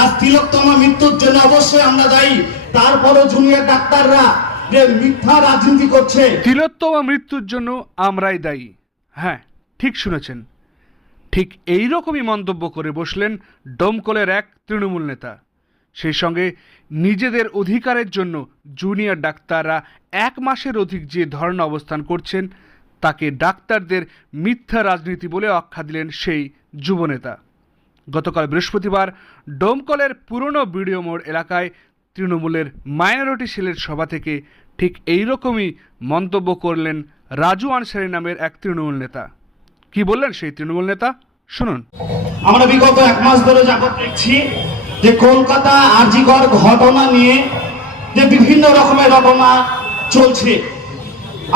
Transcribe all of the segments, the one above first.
আজ তিলোত্তমা মৃত্যুর জন্য অবশ্যই আমরা দায়ী। তারপরও জুনিয়র ডাক্তাররা যে মিথ্যা রাজনীতি করছে। তিলোত্তমা মৃত্যুর জন্য আমরাই দায়ী। হ্যাঁ, ঠিক শুনেছেন। ঠিক এই রকমই মন্তব্য করে বসলেন ডোমকলের এক তৃণমূল নেতা। সেই সঙ্গে নিজেদের অধিকারের জন্য জুনিয়র ডাক্তাররা 1 মাসের অধিক যে ধর্ণা অবস্থান করছেন তাকে ডাক্তারদের মিথ্যা রাজনীতি বলে আখ্যা দিলেন সেই যুবনেতা। গতকাল বৃহস্পতিবার ডোমকলের পুরনো বিডিও মোড় এলাকায় তৃণমূলের মাইনরিটি সেলের সভা থেকে ঠিক এই রকমই মন্তব্য করলেন রাজু আনসারি নামের এক তৃণমূল নেতা। কি বললেন সেই তৃণমূল নেতা, শুনুন। আমরা বিগত 1 মাস ধরে যাবত দেখছি যে কলকাতা আরজিকর ঘটনা নিয়ে যে বিভিন্ন রকমের ঘটনা চলছে।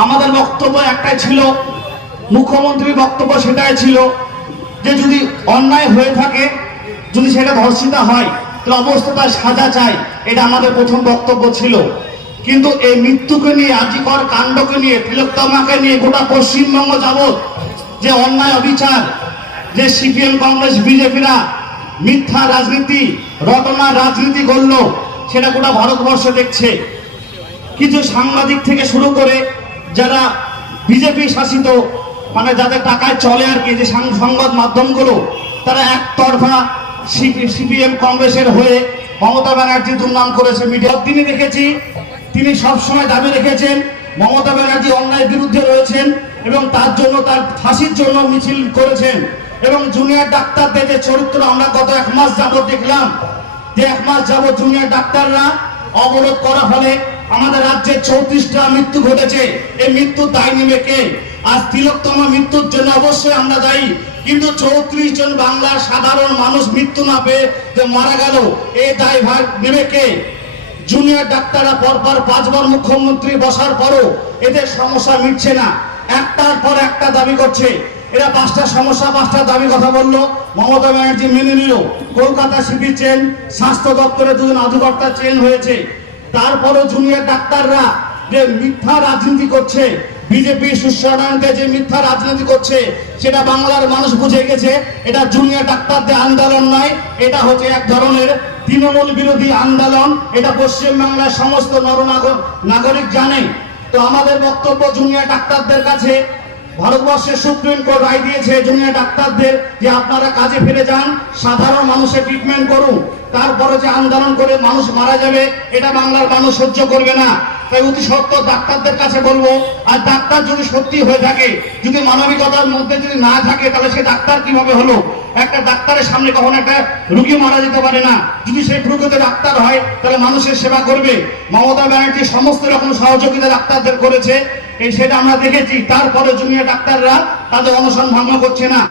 আমাদের বক্তব্য একটাই ছিল, মুখ্যমন্ত্রীর বক্তব্য সেটাই ছিল যে যদি অন্যায় হয়ে থাকে, যদি সেটা ধর্ষিতা হয় তাহলে অবশ্যই তার সাজা চাই। এটা আমাদের প্রথম বক্তব্য ছিল। কিন্তু এই মৃত্যুকে নিয়ে, আরজিকর কাণ্ডকে নিয়ে, তিলোত্তমাকে নিয়ে গোটা পশ্চিমবঙ্গ যাবত যে অন্যায় অবিচার, যে সিপিএম কংগ্রেস বিজেপিরা মিথ্যা রাজনীতি, রটনা রাজনীতি করলো, সেটা গোটা ভারতবর্ষ দেখছে। কিছু সাংবাদিক থেকে শুরু করে যারা বিজেপি শাসিত, মানে যাদের টাকায় চলে আর কি, যে সংবাদ মাধ্যমগুলো, তারা একতরফা সিপিএম কংগ্রেসের হয়ে মমতা ব্যানার্জি দুর্নাম করেছে। মিডিয়া তিনি দেখেছি, তিনি সবসময় দাবি রেখেছেন মমতা ব্যানার্জি অন্যায়ের বিরুদ্ধে রয়েছেন এবং তার জন্য, তার ফাঁসির জন্য মিছিল করেছেন। এবং জুনিয়র ডাক্তারদের যে চরিত্র আমরা গত 1 মাস যাবত দেখলাম, যে 1 মাস যাবত জুনিয়র ডাক্তাররা অবরোধ করা ফলে আমাদের রাজ্যে 34টা মৃত্যু ঘটেছে। এই মৃত্যুর দায় নেবে কে? আজ তিলোত্তমা মৃত্যুর জন্য অবশ্যই আমরা দায়ী, কিন্তু 34 জন বাংলার সাধারণ মানুষ মৃত্যু না পেয়ে যে মারা গেল, এই দায়ভার নেবে কে? জুনিয়র ডাক্তাররা পরপর 5 বার মুখ্যমন্ত্রী বসার পরও এদের সমস্যা মিটছে না। একটার পর একটা দাবি করছে। এরা 5টা সমস্যা, 5টা দাবি কথা বললো, মমতা ব্যানার্জি মেনে নিল। কলকাতা সিপি চেঞ্জ, স্বাস্থ্য দপ্তরে 2 জন অধিকর্তা চেঞ্জ হয়েছে। তারপরও জুনিয়র ডাক্তাররা যে মিথ্যা রাজনীতি করছে, বিজেপি সুশাসনকে যে মিথ্যা রাজনীতি করছে, সেটা বাংলার মানুষ বুঝে গেছে। এটা জুনিয়র ডাক্তারদের আন্দোলন নয়, এটা হচ্ছে এক ধরনের তৃণমূল বিরোধী আন্দোলন। এটা পশ্চিমবাংলার সমস্ত নাগরিক জানে। তো আমাদের বক্তব্য জুনিয়র ডাক্তারদের কাছে, ভারতবর্ষের সুপ্রিম কোর্ট রায় দিয়েছে জুনিয়র ডাক্তারদের যে আপনারা কাজে ফিরে যান, সাধারণ মানুষের ট্রিটমেন্ট করুন। তারপরে যে আন্দোলন করে মানুষ মারা যাবে, এটা বাংলার মানুষ সহ্য করবে না। তাই অতি সত্ত্বর ডাক্তারদের কাছে বলবো, আর ডাক্তার যদি সত্যি হয়ে থাকে, যদি মানবিকতার মধ্যে যদি না থাকে, তাহলে সে ডাক্তার কিভাবে হলো? একটা ডাক্তারের সামনে কখনো একটা রোগী মারা যেতে পারে না। যদি সেই প্রকৃত ডাক্তার হয় তাহলে মানুষের সেবা করবে। মমতা ব্যানার্জি সমস্ত রকম সহযোগিতা ডাক্তারদের করেছে, সেটা আমরা দেখেছি। তারপরে জুনিয়র ডাক্তাররা তাদের অনশন ভঙ্গ করছে না।